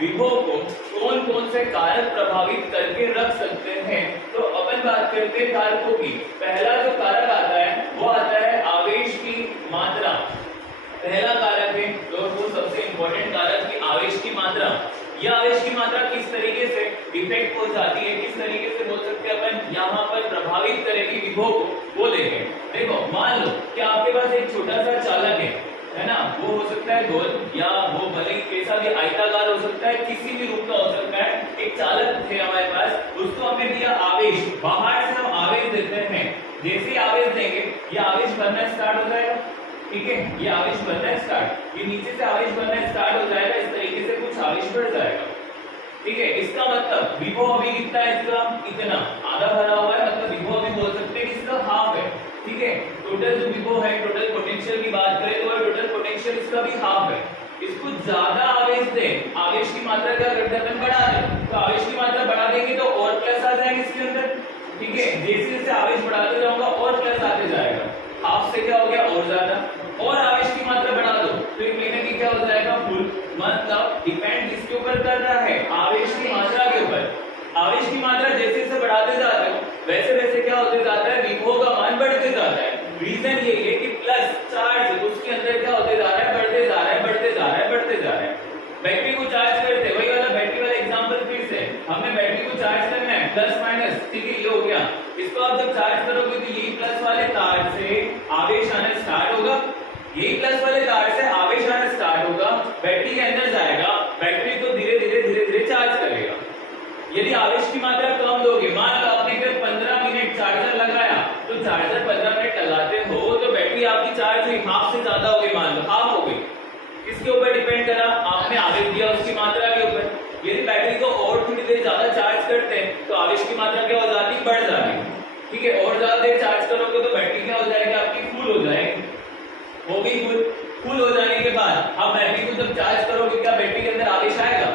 विभव को कौन कौन से कारक प्रभावित करके रख सकते हैं। तो अपन बात करते हैं कारकों की। पहला जो कारक आता है वो आता है आवेश की मात्रा। पहला कारक है तो वो सबसे इंपॉर्टेंट कारक की आवेश की मात्रा। यह आवेश की मात्रा किस तरीके से इफेक्ट हो जाती है, किस तरीके से बोल सकते हैं अपन यहाँ पर प्रभावित करेगी विभव को, वो देखें। देखो मान लो कि आपके पास एक छोटा सा चालक है ना, वो हो सकता है गोल या वो भले कैसा भी आयताकार हो सकता है, किसी भी रूप का हो सकता है। एक चालक है हमारे पास, उसको हमने दिया आवेश, बाहर से हम आवेश देते हैं। जैसे आवेश देंगे ये आवेश बनना स्टार्ट हो जाएगा, ठीक है, ये आवेश बनना स्टार्ट, ये नीचे से आवेश बनना स्टार्ट हो जाएगा, इस तरीके से कुछ आवेश बढ़ जाएगा, ठीक है। इसका मतलब विभव अभी कितना है इसका, इतना आधा भरा हुआ है, मतलब विभव अभी बोल सकते हैं इसका हाफ है, ठीक है। टोटल जो विभव है, टोटल पोटेंशियल की बात करें तो टोटल पोटेंशियल इसका भी हाफ है। इसको ज्यादा आवेश दें, आवेश की मात्रा क्या करते हैं अपन बढ़ा दें, तो आवेश की मात्रा बढ़ा देंगे तो और प्लस आ जाएंगे इसके अंदर, ठीक है। जैसे जैसे आवेश बढ़ाते जाऊंगा और प्लस आते जाएगा, हाफ से क्या हो गया और ज्यादा, और आवेश की मात्रा बढ़ा दो तो एक महीने की क्या हो जाएगा फुल। मतलब डिपेंड किसके ऊपर कर रहा है, आवेश की मात्रा के ऊपर। आवेश की मात्रा जैसे जैसे बढ़ाते जाते हो वैसे वैसे क्या होते जाता है, विभव का मान बढ़ते जाता है। रीजन ये है कि प्लस चार्ज उसके अंदर क्या होते जा रहा है, बढ़ते जा रहा है, बढ़ते जा रहा है, बढ़ते जा रहा है। बैटरी को चार्ज करते, वही वाला बैटरी वाला एग्जांपल फिर से, हमने बैटरी को चार्ज करना है प्लस माइनस, ठीक है, ये हो गया। इसको आप जब चार्ज करोगे तो यही प्लस वाले तार से आवेश आना स्टार्ट होगा, यही प्लस वाले तार से आवेश आना स्टार्ट होगा, बैटरी के अंदर जाएगा, बैटरी को धीरे धीरे धीरे धीरे चार्ज करेगा। यदि आवेश की मात्रा कम दोगे, मान लो आपने अगर 15 मिनट चार्जर लगाया, तो चार्जर 15 मिनट लगाते हो तो बैटरी आपकी चार्ज हुई हाफ से ज्यादा हो गई, मान लो हाफ हो गई। किसके ऊपर डिपेंड करा, आपने आवेश दिया उसकी मात्रा के ऊपर। यदि बैटरी को और थोड़ी देर ज्यादा चार्ज करते हैं तो आवेश की मात्रा क्या हो जाती है, बढ़ जाती है, ठीक है। और ज्यादा देर चार्ज करोगे तो बैटरी क्या हो जाएगी आपकी, फुल हो जाएगी, हो गई फुल। फुल हो जाने के बाद आप बैटरी को जब चार्ज करोगे क्या बैटरी के अंदर आवेश आएगा,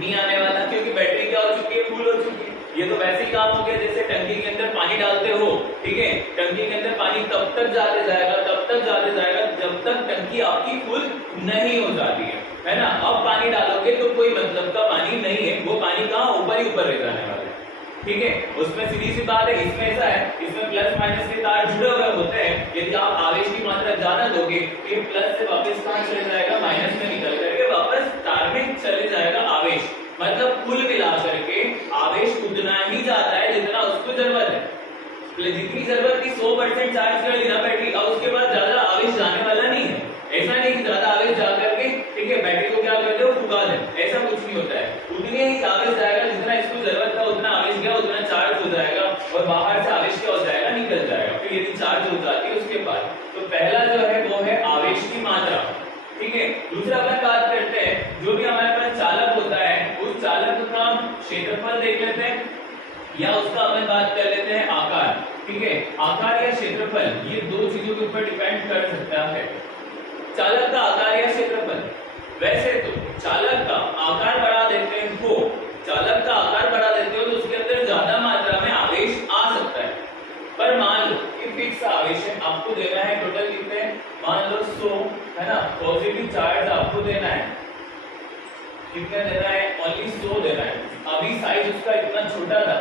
नहीं आने वाला, क्योंकि बैटरी क्या हो चुकी है, फुल हो चुकी है। ये तो वैसे ही काम हो गया जैसे टंकी के अंदर पानी डालते हो, ठीक है, टंकी के अंदर पानी तब तक जाते जाएगा, तब तक जाते जाएगा जब तक टंकी आपकी फुल नहीं हो जाती है ना। अब पानी डालोगे तो कोई मतलब का पानी नहीं है, वो पानी कहाँ ऊपर ही ऊपर रह जाने वाला है, ठीक है। उसमें सीधी सी बात है, इसमें ऐसा है, इसमें प्लस माइनस के तार जुड़े हुए होते हैं। यदि आप आवेश की मात्रा ज्यादा दोगे तो ये प्लस से वापस कहाँ चले जाएगा, माइनस में निकल करके वापस तार में चले जाएगा आवेश। मतलब कुल मिला करके आवेश उतना ही जाता है जितना उसको जरूरत है। जितनी जरूरत थी 100% चार्ज कर दिया बैटरी, अब उसके बाद ज्यादा आवेश जाने वाला नहीं है। ऐसा नहीं कि ज्यादा आवेश जा करके, ठीक है, बैटरी को क्या कर दो, फुगा दे, ऐसा कुछ नहीं होता है। उतनी ही आवेश जाएगा जितना इसको जरूरत था, उतना आवेश गया, उतना चार्ज हो जाएगा और बाहर से आवेश क्या हो जाएगा, निकल जाएगा। फिर यदि चार्ज हो जाती है उसके बाद, तो पहला जो है वो है आवेश की मात्रा, ठीक है। दूसरा अपन बात करते हैं, जो भी हमारे पास चालक होता है उस चालक का क्षेत्रफल देख लेते हैं, या उसका अपन बात कर लेते हैं आकार, ठीक है। आकार या क्षेत्रफल ये दो चीजों के ऊपर डिपेंड कर सकता है, चालक का आकार या क्षेत्रफल। वैसे तो चालक का आकार बढ़ा देते हो, चालक का आकार बढ़ा देते हो तो उसके अंदर ज्यादा मात्रा में आवेश आ सकता है। पर मान लो कि फिक्स आवेश है, आपको देना है टोटल कितने, मान लो 100 है ना, पॉजिटिव चार्ज आपको देना है, कितना देना है, ओनली 100 देना है। अभी साइज उसका इतना छोटा था,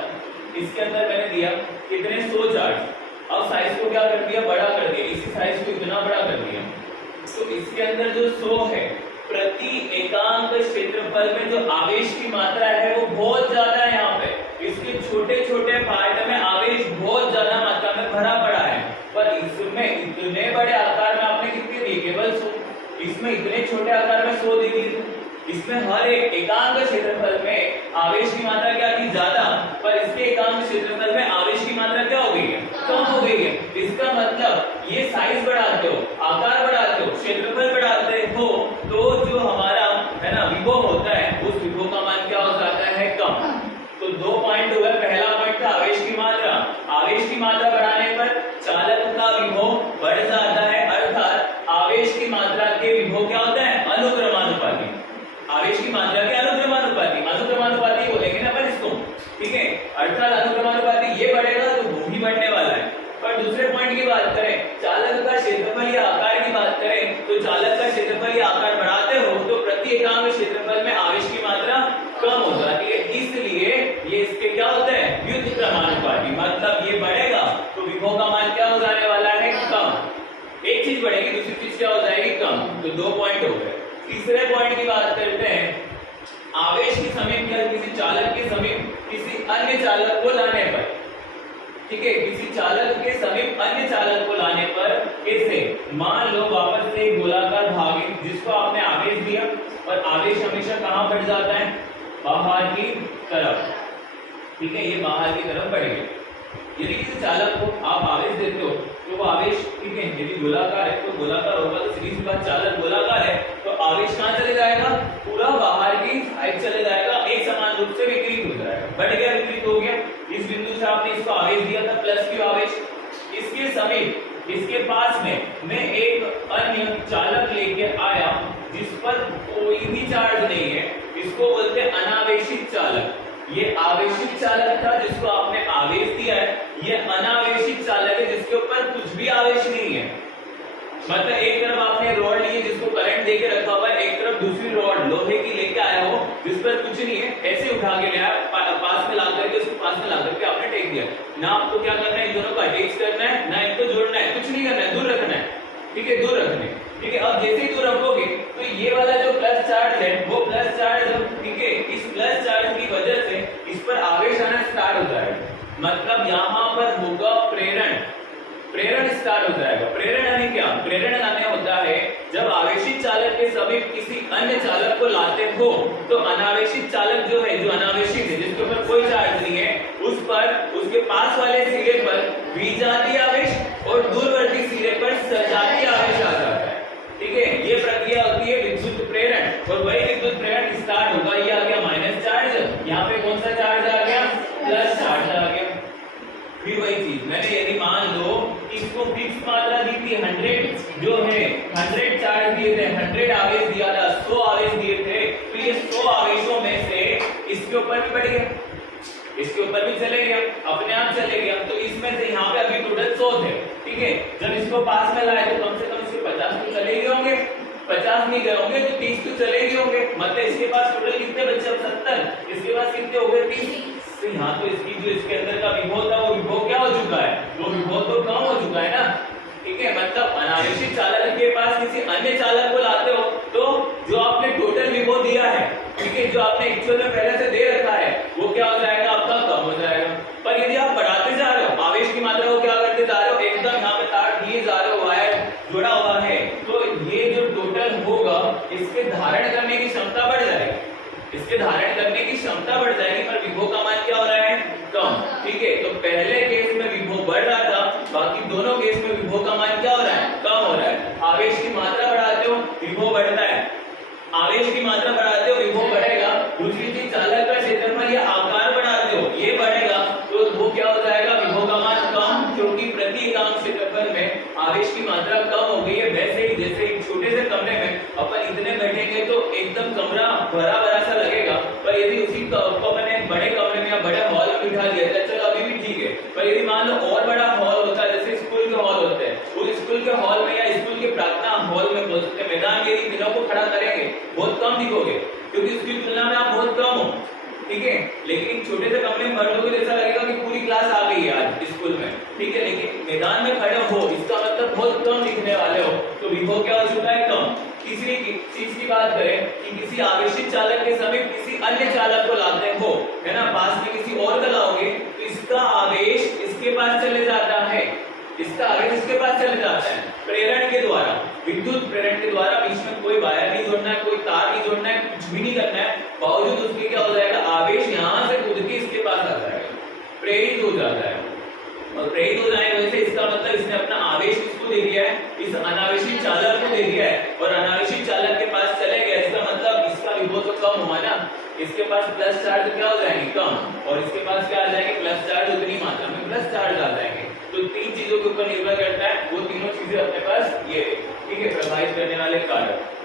इसके अंदर मैंने दिया कितने, 100 चार्ज। अब साइज को क्या कर दिया, बड़ा कर दिया, इसी साइज को इतना बड़ा कर दिया, तो इसके अंदर जो 100 है, प्रति एकांक क्षेत्रफल में जो आवेश की मात्रा है वो बहुत ज्यादा है। यहाँ पे इसके छोटे छोटे पार्ट में आवेश बहुत ज्यादा मात्रा में भरा पड़ा है, पर इसमें इतने बड़े आकार में आपने कितने दिए, केवल 100। इसमें इतने छोटे आकार में 100 दे दिए, इसमें हर एक एकांक क्षेत्रफल में आवेश की मात्रा क्या थी, ज्यादा, पर इसके एकांक क्षेत्रफल में आवेश की मात्रा क्या हो गई है, कम हो गई है। इसका मतलब ये साइज बढ़ाते हो, आकार बढ़ाते हो, क्षेत्रफल बढ़ाते हो, तो जो हमारा है ना विभव होता है, उस विभव का मान क्या हो जाता है, कम। तो दो पॉइंट हुए, पहला पॉइंट था आवेश की मात्रा, आवेश की मात्रा बढ़ाने पर चालक का विभव बढ़ जाता है, अर्थात आवेश की मात्रा के विभव क्या होता है, अनुक्रमानुपाती। आवेश की मात्रा के अनुक्रमानुपाती, अनुक्रमानुपाती बोलेंगे ना अपन इसको, ठीक है, अर्थात अनुक्रमानुपाती ये बढ़ेगा तो वो भी बढ़ने वाला है। पर दूसरे पॉइंट की बात करें, चालक का क्षेत्रफल या आकार की बात करें, तो चालक का क्षेत्रफल या आकार बढ़ाते हो तो प्रति एकांक क्षेत्रफल में आवेश की मात्रा ये इसके क्या होते हैं, व्युत्क्रमानुपाती। मतलब ये बढ़ेगा तो विभव का मान क्या हो जाने वाला है, कम। एक चीज बढ़ेगी दूसरी चीज क्या हो जाएगी, कम। तो 2 पॉइंट हो गए। तीसरे पॉइंट की बात करते हैं, आवेश के समीप या किसी चालक के समीप किसी अन्य चालक को लाने पर, ठीक है, किसी चालक के समीप अन्य चालक को लाने पर कैसे, मान लो वापस से एक गोलाकार भाग है जिसको आपने आवेश दिया और आवेश हमेशा कहां बढ़ जाता है, बाहर की तरफ, ठीक है, ये बाहर की तरफ बढ़ेगा। यदि किसी चालक को आप आवेश देते हो तो वो आवेश, ठीक है, यदि गोलाकार है तो गोलाकार होगा, तो सीधी सी बात, चालक गोलाकार है तो आवेश कहां चले जाएगा, पूरा बाहर की साइड चले जाएगा, एक समान रूप से विकृत हो जाएगा, बढ़ गया, विकृत हो गया। इस बिंदु से आपने इसको आवेश दिया था प्लस क्यू आवेश, इसके समीप इसके पास में मैं एक अन्य चालक लेके आया जिस पर कोई भी चार्ज नहीं है, इसको बोलते हैं अनावेशित चालक। ये आवेशित चालक था जिसको आपने आवेश दिया है, ये अनावेशित चालक है जिसके ऊपर कुछ भी आवेश नहीं है। मतलब एक तरफ आपने रॉड ली है जिसको करंट देके रखा हुआ है, एक तरफ दूसरी रॉड लोहे की लेके आया हो जिस पर कुछ नहीं है, ऐसे उठा के ले आया, पास में ला करके उसको पास में ला करके आपने टेक दिया। ना आपको क्या करना है, इन दोनों को अटैच करना है, ना इनको जोड़ना है, कुछ नहीं करना है, दूर रखना है, ठीक है, दूर रखना है, ठीक है। अब जैसे ही दूर रखोगे तो ये वाला जो प्लस चार्ज है वो प्लस चार्ज, ठीक है, इस प्लस चार्ज की वजह से इस पर आवेश आना स्टार्ट हो जाएगा। मतलब यहाँ पर होगा प्रेरण, प्रेरण स्टार्ट हो जाएगा। प्रेरण यानी क्या, प्रेरण यानी होता है जब आवेशित चालक के समीप किसी अन्य चालक को लाते हो तो अनावेशित चालक जो है, जो अनावेशित है, जिसके ऊपर कोई चार्ज नहीं है, उस पर उसके पास वाले सिरे पर विजातीय आवेश और दूरवर्ती सिरे पर सजातीय आवेश आ जाता है, ठीक है। ये प्रक्रिया होती है विद्युत प्रेरण, और वही विद्युत प्रेरण स्टार्ट होगा। ये आ गया माइनस चार्ज, यहाँ पे कौन सा चार्ज आ गया, प्लस चार्ज आ गया। फिर वही चीज मैंने यदि मान लो इसको फिक्स मात्रा दी थी 100, जो है 100 चार्ज दिए थे, 100 आवेश दिया था, 100 आवेश दिए थे, तो ये 100 आवेशों में से इसके ऊपर भी बढ़ गया, इसके ऊपर भी चले गया, अपने आप चले गया, तो इसमें से यहाँ पे अभी टोटल 100 थे, ठीक है। जब इसको पास में लाए तो कम से कम इसके 50 तो चले गए होंगे, 50 नहीं गए होंगे तो 30 तो चले गए होंगे। मतलब इसके पास टोटल कितने बचे, अब 70, इसके पास कितने हो गए, 30। तो यहाँ तो इसकी जो इसके अंदर का विभव था वो विभव क्या हो चुका है, वो विभव तो कम हो चुका है ना, ठीक है। मतलब अनावेशित चालक के पास किसी अन्य चालक को लाते हो तो जो आपने टोटल विभव दिया है, ठीक है, जो आपने एक्चुअल में पहले से दे रखा है, वो क्या हो जाएगा, आपका कम हो जाएगा। पर यदि आप बढ़ाते जा रहे हो आवेश की मात्रा को, क्या करते जा रहे हो, एकदम यहाँ पे तार दिए जा रहे हो, वायर जुड़ा हुआ है, तो ये जो टोटल होगा इसके धारण करने की क्षमता बढ़ जाएगी, इसके धारण करने की क्षमता बढ़ जाएगी, पर विभव का मान क्या हो रहा है, कम, ठीक है। तो पहले केस में विभव बढ़ रहा था, बाकी दोनों केस में विभव का मान क्या हो रहा है, कम हो रहा है। आवेश की मात्रा बढ़ाते हो विभव बढ़ता है, आवेश की मात्रा बढ़ाते हो विभव बढ़ेगा। दूसरी चीज, चालक का क्षेत्रफल या आकार बढ़ाते हो, ये बढ़ेगा, तो वो क्या हो जाएगा, विभव का मान कम, क्योंकि प्रति इकाई क्षेत्रफल में आवेश की मात्रा कम हो गई है। वैसे ही जैसे एक छोटे से कमरे में अपन इतने बैठेंगे तो एकदम कमरा भरा भरा सा लगेगा, पर यदि उसी को मैंने बड़े कमरे में या बड़े हॉल में बिठा दिया था, चलो अभी भी ठीक है, पर यदि मान लो और बड़ा हॉल होता है, जैसे स्कूल के हॉल होते हैं, उस स्कूल के हॉल में या स्कूल के प्रार्थना हॉल में बोल सकते हैं, मैदान में यदि दिनों को खड़ा करेंगे बहुत कम दिखोगे, क्योंकि उसकी तुलना में आप बहुत कम हो, ठीक है। लेकिन छोटे से कमरे में भर लोगे तो ऐसा लगेगा कि पूरी क्लास आ गई है आज स्कूल में, ठीक है। लेकिन मैदान में खड़े हो इसका मतलब बहुत कम दिखने वाले हो, तो विभव क्या हो चुका है, कम। तीसरी चीज की बात करें कि किसी आवेशित चालक के समीप किसी अन्य चालक को लाते हो, है ना, पास में किसी और को लाओगे तो इसका आवेश इसके पास चले जाता है, इसका आवेश इसके पास चले जाता है प्रेरण के द्वारा, विद्युत प्रेरण के द्वारा। बीच में कोई वायर नहीं जोड़ना है, कोई तार नहीं जोड़ना है, कुछ भी नहीं करना है, बावजूद उसके क्या हो जाएगा, आवेश यहाँ से कूद के इसके पास आ जाएगा, प्रेरित हो जाता है। और प्रेरित हो जाने की वजह से इसका मतलब इसने अपना आवेश किसको दे दिया है, इस अनावेशित चालक को दे दिया है, और अनावेशित चालक के पास चले गया, इसका मतलब इसका विभव तो कम हुआ ना, इसके पास प्लस चार्ज क्या हो जाएंगे, कम, और इसके पास क्या आ जाएंगे, प्लस चार्ज उतनी मात्रा में प्लस चार्ज आ जाएंगे। तो तीन चीजों के ऊपर निर्भर करता है, वो तीनों चीजें अपने पास ये, ठीक है, प्रभावित करने वाले कारक।